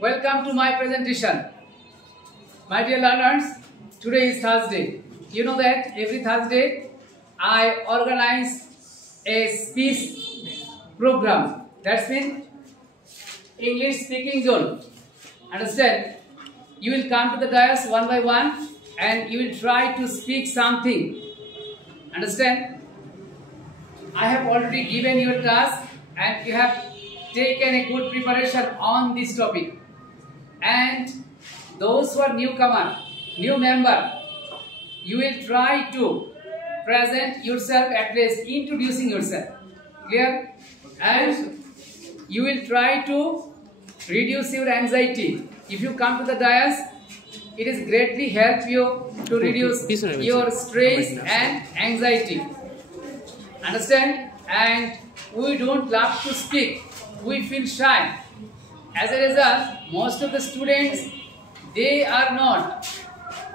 Welcome to my presentation. My dear learners, today is Thursday. You know that every Thursday I organize a speech program. That's mean English speaking zone. Understand? You will come to the dais one by one and you will try to speak something. Understand? I have already given your task and you have taken a good preparation on this topic. And those who are newcomer, new member, you will try to present yourself, at least introducing yourself. Clear? And you will try to reduce your anxiety. If you come to the dais, it is greatly help you to reduce your stress and anxiety. Understand? And we don't love to speak. We feel shy. As a result, most of the students, they are not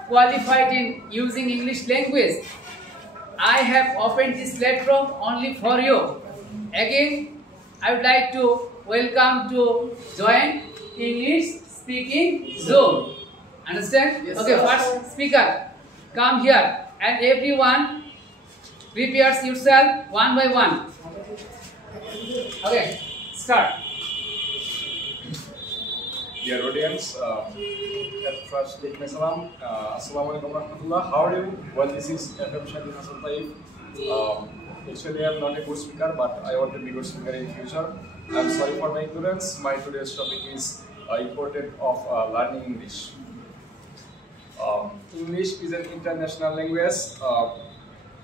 qualified in using English language. I have opened this platform only for you. Again, I would like to welcome to join English speaking zone. Understand? Yes, okay, sir. first speaker, come here and everyone prepares yourself one by one. Okay, start. Dear audience, at first, take my salam. Assalamualaikum warahmatullah. How are you? Well, this is FM Shahid Hasan Taib. Actually, I am not a good speaker, but I want to be a good speaker in future. I am sorry for my ignorance. My today's topic is importance of learning English. English is an international language.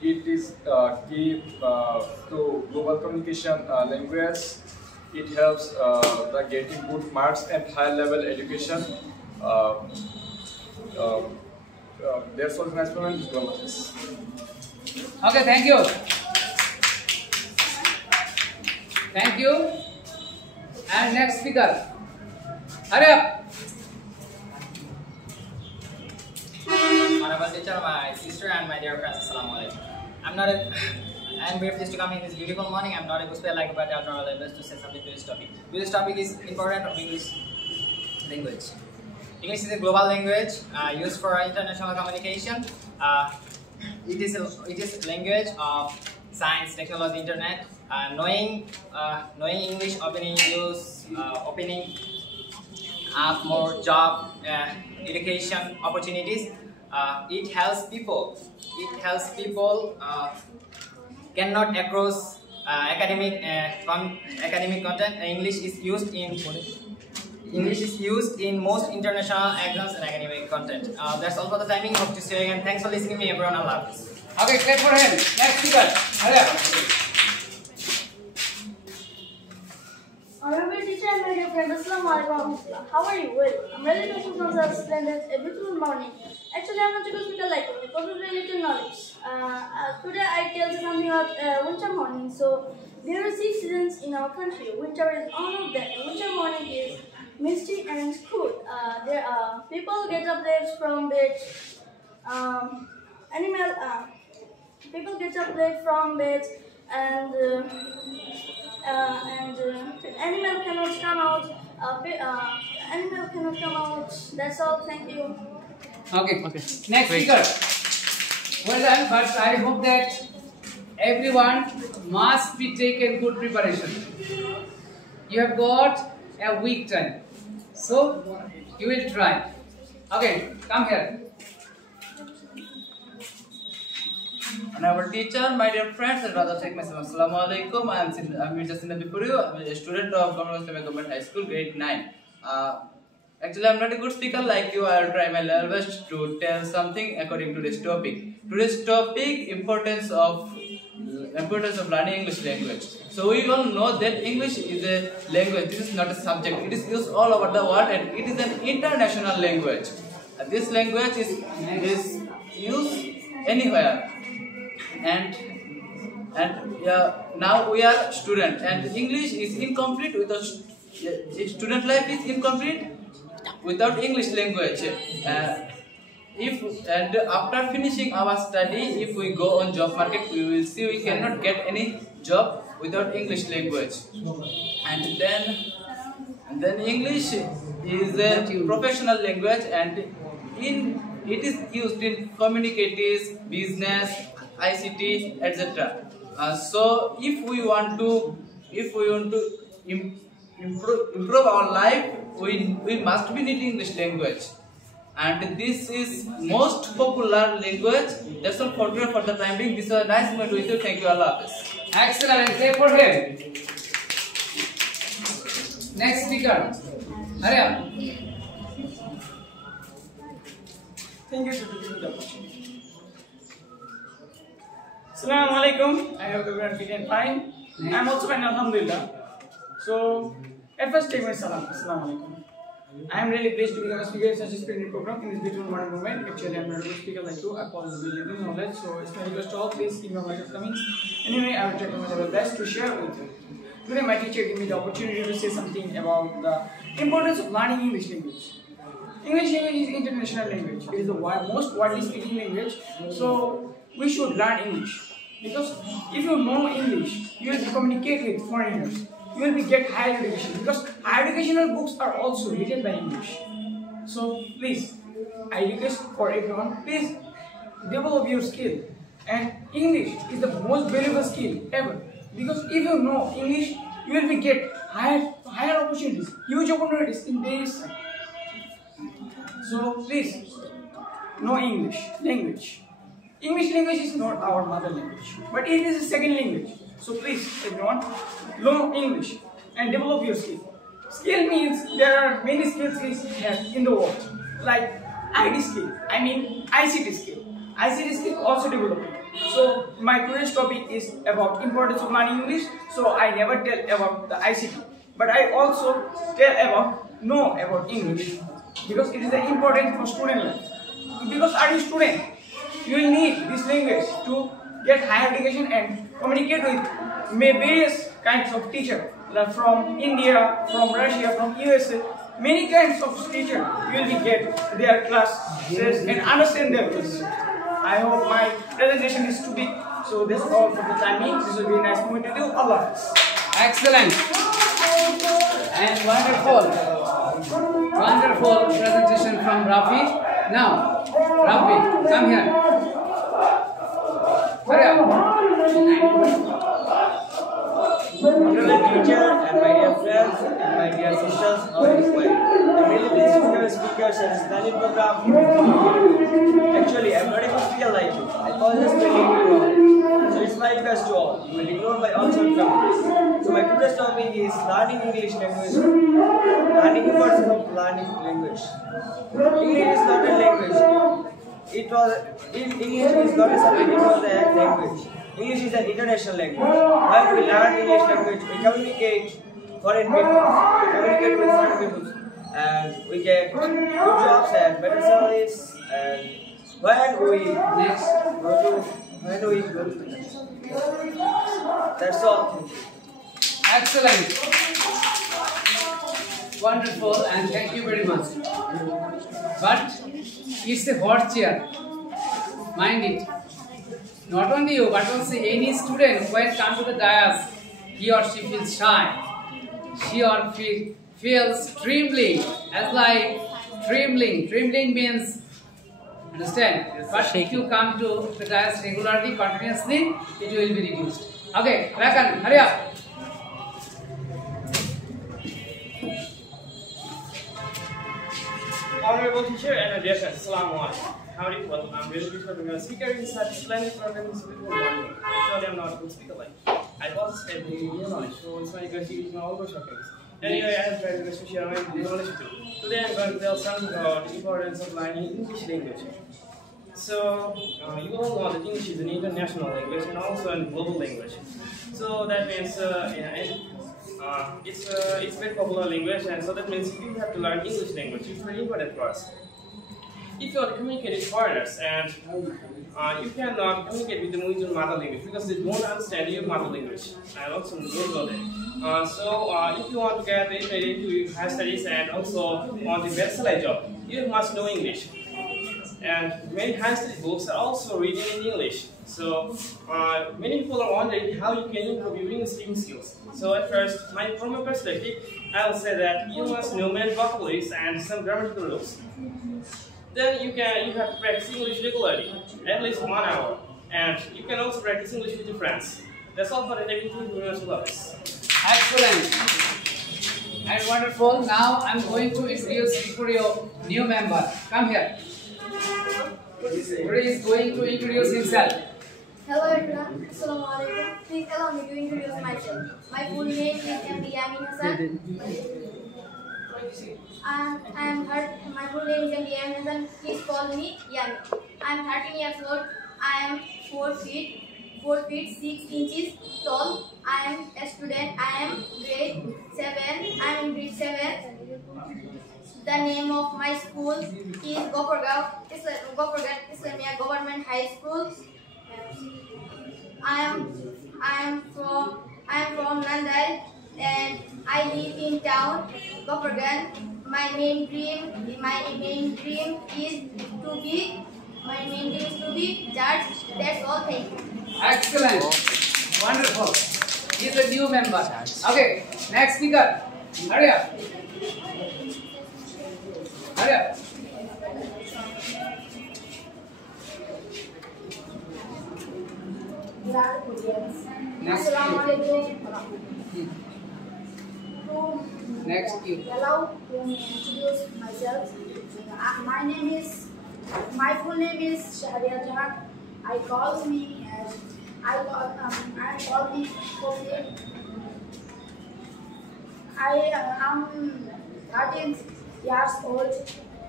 It is key to global communication language. It helps the getting good marks and high level education. That's all my explanation. Okay, thank you. Thank you. And next speaker. Hurry up. Honorable teacher, my sister and my dear friends, Assalamualaikum. I am very pleased to come in this beautiful morning. I am not able to spell like but after all I best to say something to this topic. This topic is important of English language. English is a global language used for international communication. It is language of science, technology, internet. Knowing English, opening up more job, education opportunities. It helps people. Cannot across academic content. English is used in most international exams and academic content. That's all for the timing. Hope to see you again. Thanks for listening to me, everyone. Allah Hafiz. Okay, clap for him. Next speaker. Hurry up. Honorable teacher and my dear friend, Assalamualaikum. How are you? Well, I'm really passionate from the splendid, a beautiful morning. Actually, I'm not a good speaker like you, because of very little knowledge. Today I tell you something about winter morning. So, there are 6 seasons in our country. Winter is one of them. Winter morning is misty and cool. People get up late from bed. People get up late from bed and animal cannot come out. Animal cannot come out. That's all. Thank you. Okay. Next speaker. Well done, but I hope that everyone must be taken good preparation. You have got a week time, so you will try. Okay, come here. Honorable teacher, my dear friends, and rather take myself. Assalamualaikum. I'm Mirza Sinha Bipuri. I'm a student of Government High School, grade 9. Actually, I'm not a good speaker like you. I'll try my level best to tell something according to this topic. Today's topic: importance of learning English language. So we all know that English is a language. This is not a subject. It is used all over the world, and it is an international language. This language is used anywhere. And now we are student, and English is incomplete without student life is incomplete without English language. After finishing our study, if we go on job market, we will see we cannot get any job without English language. And then English is a professional language, and it is used in communities, business, ICT, etc. So if we want to improve our life, we must be needing English language, and this is most popular language. That's all for today. For the time being, this is a nice moment with you. Thank you, Allah Hafiz. Excellent. Clap for him. Next speaker. Hurry up. Thank you for giving me the opportunity. Assalamu alaikum. I hope everyone is feeling fine. I'm also fine, alhamdulillah. So, at first, take my salam. Assalamu alaikum. I am really pleased to become a speaker in such a splendid program in this beautiful morning moment. Actually, I am not a good speaker like you. I possess very little knowledge, so it's my request to all, please ignore my shortcomings. Anyway, I will try my level best to share with you. Today, my teacher gave me the opportunity to say something about the importance of learning English language. English language is international language. It is the most widely speaking language, so we should learn English. Because if you know English, you will communicate with foreigners. You will get higher education, because higher educational books are also written by English. So please, I request for everyone, please develop your skill. And English is the most valuable skill ever, because if you know English, you will get higher opportunities, huge opportunities in various. So please know English language. English language is not our mother language, but it is a second language. So please, everyone, learn English and develop your skill. Skill means there are many skills in the world, like IT skill, ICT skill. ICT skill also developing. So my today's topic is about importance of learning English. So I never tell about the ICT, but I also tell about English, because it is important for student life. Because are you student, you will need this language to get higher education and communicate with various kinds of teachers, like from India, from Russia, from USA. Many kinds of teachers you will get their classes and understand their classes. I hope my presentation is too big, so that's all for the time being. This will be a nice moment to do. Allah Hafiz. Excellent and wonderful presentation from Rafi. Now, Rafi, come here. Hurry up. Dear teacher and my dear friends and my dear sisters, how are you doing? I'm really pleased to become a speaker at this study program. Actually, I'm not a good speaker like you. I possess very little knowledge. So it's my request to all. You will ignore my all shortcomings. So my today's topic is learning English language. Learning importance of learning language. English is not a language. English is not a subject. It was a language. English is an international language. When we learn English language, we communicate with foreign people, and we get good jobs and better salaries. And when we go to the next. That's all. Excellent. Wonderful, and thank you very much. But it's a hot chair. Mind it. Not only you, but also any student when come to the dais, he or she feels shy. She or she feels trembling, as like trembling. Trembling means, understand? But if you come to the dais regularly, continuously, it will be reduced. Okay, Rakan, hurry up. Honorable teacher and dear friends, Assalamu alaikum. Howdy, well, I'm really pleased to be a speaker in such a splendid program in this beautiful morning. Actually, I'm not a good speaker like I was at the knowledge, so it's my request to use my own shortcomings. Anyway, I have tried to share my knowledge with you. Today, I'm going to tell something about the importance of learning English language. So, you all know that English is an international language and also a global language. So that means it's a very popular language, and so that means you have to learn English language. It's very important for us. If you want to communicate with foreigners, and you cannot communicate with them with your mother language because they don't understand your mother language, and also don't know that. So if you want to get into higher studies and also want the best salary job, you must know English. and many high study books are also written in English. So many people are wondering how you can improve your English speaking skills. So at first, from my perspective, I will say that you must know many vocabularies and some grammatical rules. Then you have to practice English regularly, at least 1 hour, and you can also practice English with your friends. That's all for the technical universal office. Excellent and wonderful. Now I'm going to introduce for your new member. Come here. He is going to introduce himself. Hello everyone, Assalamualaikum. Please allow me to introduce myself. My full name is MD Yamin Hassan. My full name is MD Yamin Hassan. Please call me Yamin. I am 13 years old. I am 4 feet 6 inches tall. I am a student. I am grade 7. I am in grade 7. The name of my school is Gopurgaon Islamia Government High School. I am from Nandal and I live in town Gopurgaon. My main dream is to be judge. That's all. Thank you. Excellent. Wonderful. He is a new member. Okay, next speaker. Hurry up. Hurry up. Next you. Allow me to introduce myself. My full name is Shahriar Jahan. I call me Kofi. I am 13 years old.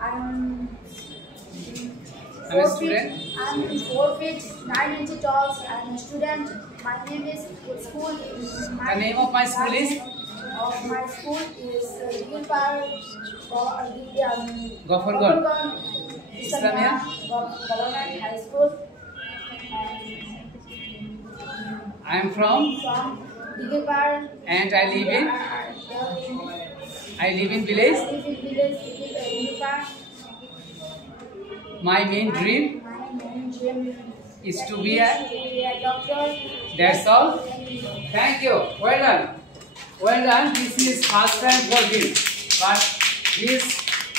I'm a student. I'm 4 feet 9 inches tall. I'm a student. My name is school. The name of my school is? My school is Gopurgaon Islamia Government High School. I am from Digirpar. And I live in village. My main dream is to be a doctor. That's all. Thank you. Well done. Well done. This is first time for him, but his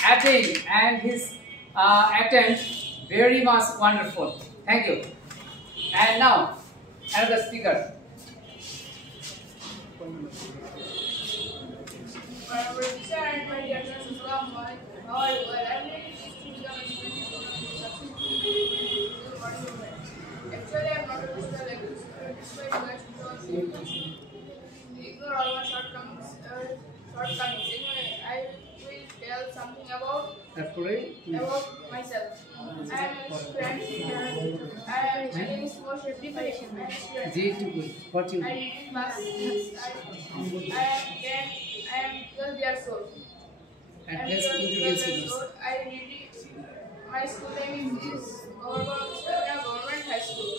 acting and his attempt very much wonderful. Thank you. And now another speaker. My teacher and my dear friends, Assalamu alaikum. How are you? Well, I'm really pleased to become a student of Actually, I'm not a physical language student despite that because ignore all my shortcomings. Anyway, I will tell something about myself. I am a student. I am studying sports preparation. I am a student. What you? I read in class 6. I am 12 years old. And let's introduce you. My school name is Gopurgaon Government High School.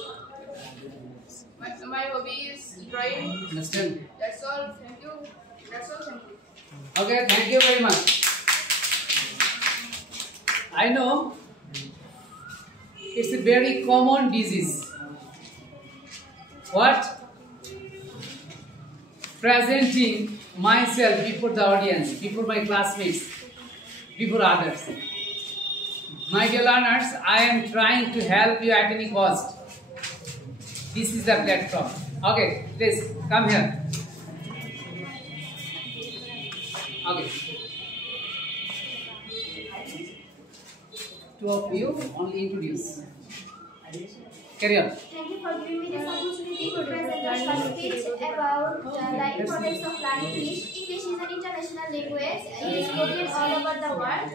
My hobby is drawing. Understand? That's all. Thank you. Okay, thank you very much. I know it's a very common disease. What? Presenting myself before the audience, before my classmates, before others. My dear learners, I am trying to help you at any cost. This is the platform. Okay, please come here. Okay. Two of you only introduce. Carry on. Thank you for giving me this opportunity to present a short speech about the importance of learning English. English is an international language. It is spoken all over the world.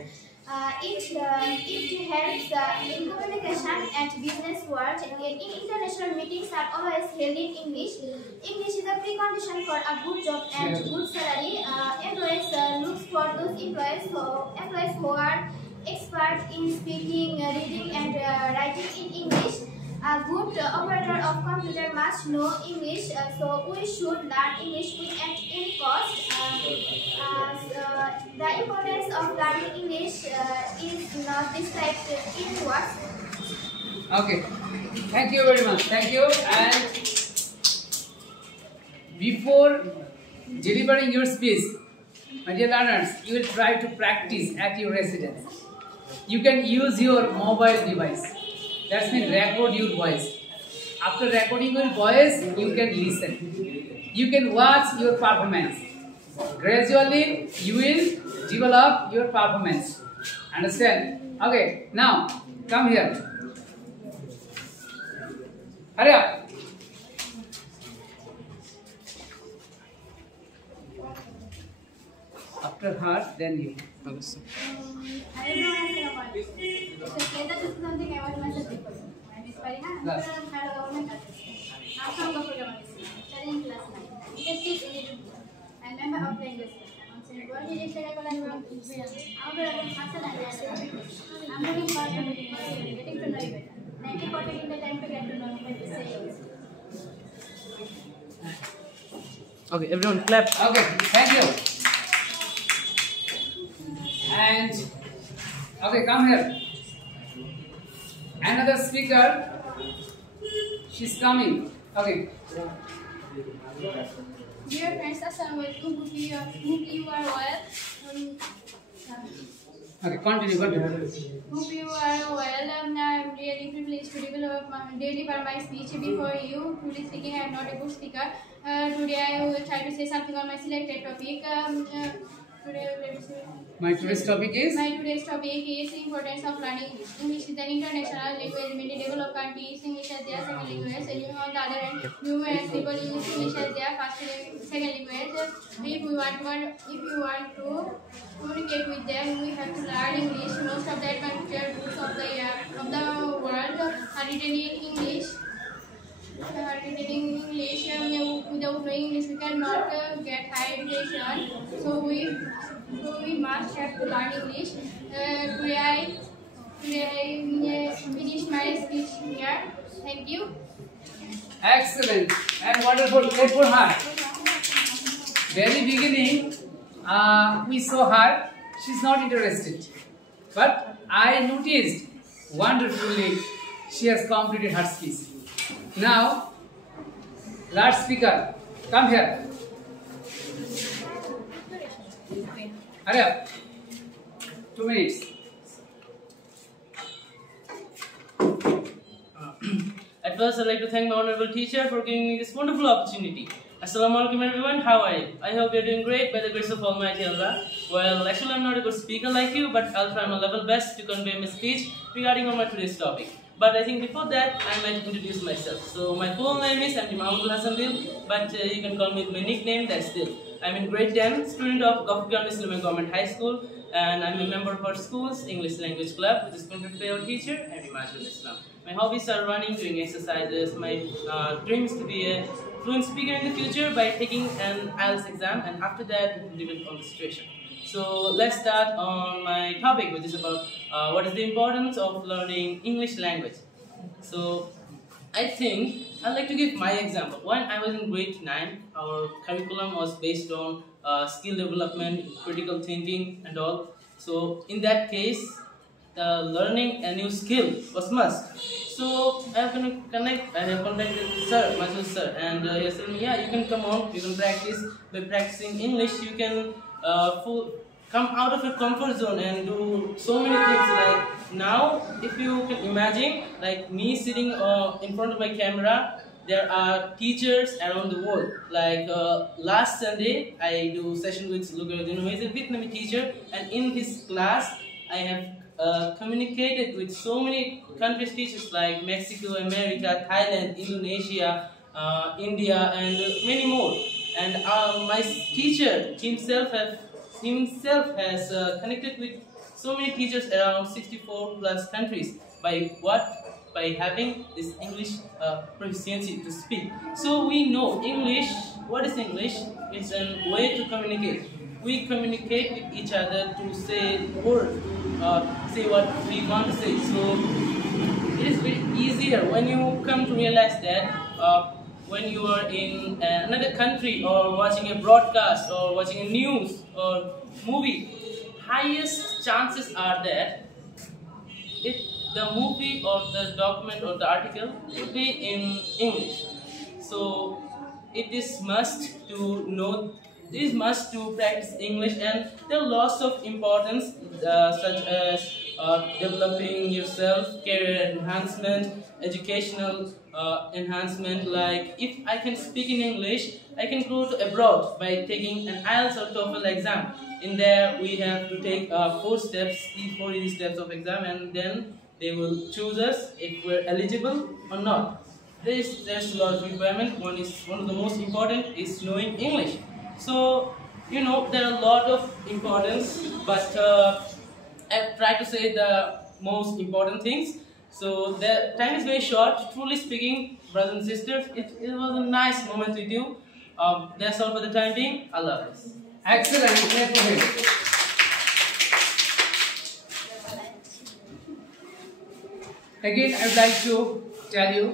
It helps in communication and business world. In international meetings are always held in English. English is a precondition for a good job and good salary. Employers look for those employees who are expert in speaking, reading and writing in English. A good operator of computer must know English, so we should learn English at any cost. The importance of learning English is not described in words. Okay. Thank you very much. Thank you. And before delivering your speech, my dear learners, you will try to practice at your residence. You can use your mobile device. That means record your voice. After recording your voice, you can listen. You can watch your performance. Gradually, you will develop your performance. Understand? Okay, now, come here. Hurry up. After her, then you. I don't know what to say. So, that is something I want to mention before. My name is Farina. I'm a government assistant. I'm from Gopur studying class 9. Yes, in I'm a member of the English class. I'm doing part of the getting to know you better. 90% in the time to get to know what to say. Okay, everyone clap. Okay, thank you. And okay, come here. Another speaker. She's coming. Okay. Dear friends, Assalamualaikum. Hope you are well. Okay, continue. Hope you are well. I'm really privileged to deliver my speech before you. Truly speaking, I am not a good speaker. Today I will try to say something on my selected topic. My today's topic is? My today's topic is importance of learning English. English is an international language. Many developed countries English as their second language. And on the other hand, numerous people use English as their second language. If you want to communicate with them, we have to learn English. Most of the advanced books of the world are written in English. Without knowing English, we cannot get higher education. So we must have to learn English. Today I finish my speech here. Thank you. Excellent and wonderful. Clap for her. Very beginning, we saw her. She's not interested, but I noticed wonderfully she has completed her speech. Now, last speaker, come here. Hurry up. 2 minutes. At first, I'd like to thank my honorable teacher for giving me this wonderful opportunity. Assalamualaikum everyone, how are you? I hope you're doing great by the grace of Almighty Allah. Well, actually I'm not a good speaker like you, but I'll try my level best to convey my speech regarding on my today's topic. But I think before that, I might introduce myself. So my full name is MD Mahmoud Hassan Dil, but you can call me with my nickname, that's Dil. I'm in grade 10, student of Gopur Islamic Government High School, and I'm a member of our school's English language club, which is conducted by our teacher, MD Majul Islam. My hobbies are running, doing exercises. My dream is to be a fluent speaker in the future by taking an IELTS exam, and after that, live it on the situation. So let's start on my topic, which is about what is the importance of learning English language. So I think I'd like to give my example. When I was in grade 9, our curriculum was based on skill development, critical thinking and all. So in that case, learning a new skill was must. So I have contacted Sir, Majul Sir, and he said, yeah, you can come on, you can practice. By practicing English, you can come out of your comfort zone and do so many things. Like now, if you can imagine, like me sitting in front of my camera, there are teachers around the world. Like last Sunday, I do session with Lugaradino, who is a Vietnamese teacher, and in his class, I have communicated with so many countries' teachers like Mexico, America, Thailand, Indonesia, India, and many more. And my teacher himself has connected with so many teachers around 64 plus countries. By what? By having this English proficiency to speak. So we know English. What is English? It's a way to communicate. We communicate with each other to say words, say what we want to say. So it is very easier when you come to realize that when you are in another country or watching a broadcast or watching a news or movie, highest chances are that the movie or the document or the article will be in English. So it is must to know. It is must to practice English, and there are lots of importance such as developing yourself, career enhancement, educational enhancement. Like if I can speak in English, I can go to abroad by taking an IELTS or TOEFL exam. In there, we have to take 4 easy steps of exam, and then they will choose us if we're eligible or not. There's a lot of requirement. One of the most important is knowing English. So, you know, there are a lot of importance, but I've tried to say the most important things. So the time is very short. Truly speaking, brothers and sisters, it was a nice moment with you. That's all for the time being. Allah Hafiz. Excellent. Clap for him. Again, I would like to tell you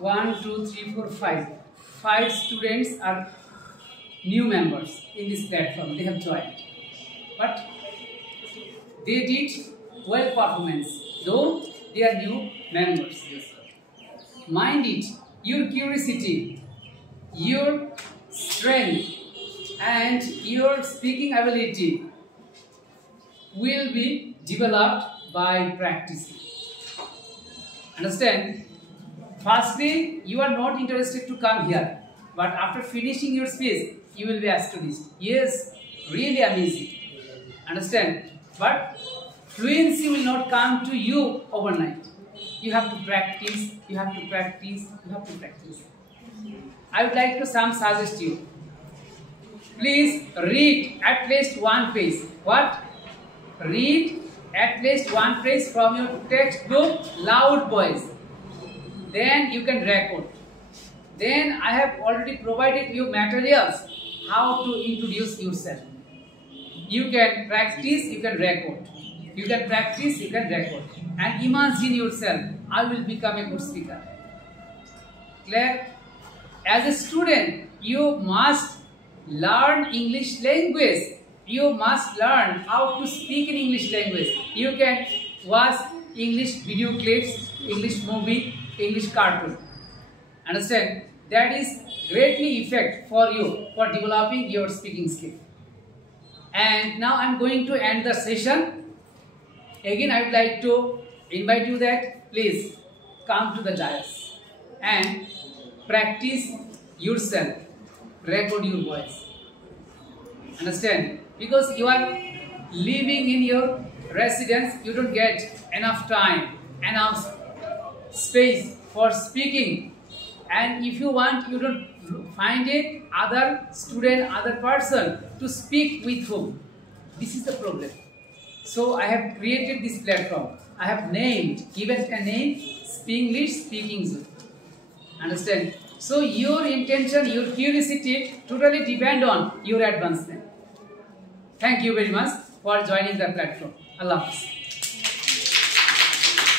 1, 2, 3, 4, 5. 5 students are new members in this platform. They have joined, but they did well performance, though they are new members. Mind it, your curiosity, your strength, and your speaking ability will be developed by practicing. Understand? Firstly, you are not interested to come here, but after finishing your speech, you will be astonished. Yes, really amazing. Understand? But fluency will not come to you overnight. You have to practice, you have to practice, you have to practice. I would like to suggest you. Please read at least 1 page. What? Read at least 1 page from your textbook, loud voice. Then you can record. Then I have already provided you materials how to introduce yourself. You can practice, you can record. You can practice, you can record. And imagine yourself, I will become a good speaker. Clear? As a student, you must learn English language. You must learn how to speak in English language. You can watch English video clips, English movie, English cartoon. Understand? That is greatly effect for you for developing your speaking skill. And now I am going to end the session. Again, I would like to invite you that please come to the dais and practice yourself. Record your voice. Understand? Because you are living in your residence, you don't get enough time, enough space for speaking. And if you want, you don't find it other student, other person to speak with whom. This is the problem. So I have created this platform. I have given a name, Speakenglish, Speaking Zoo. Understand? So your intention, your curiosity totally depend on your advancement. Thank you very much for joining the platform. Allah Hafiz.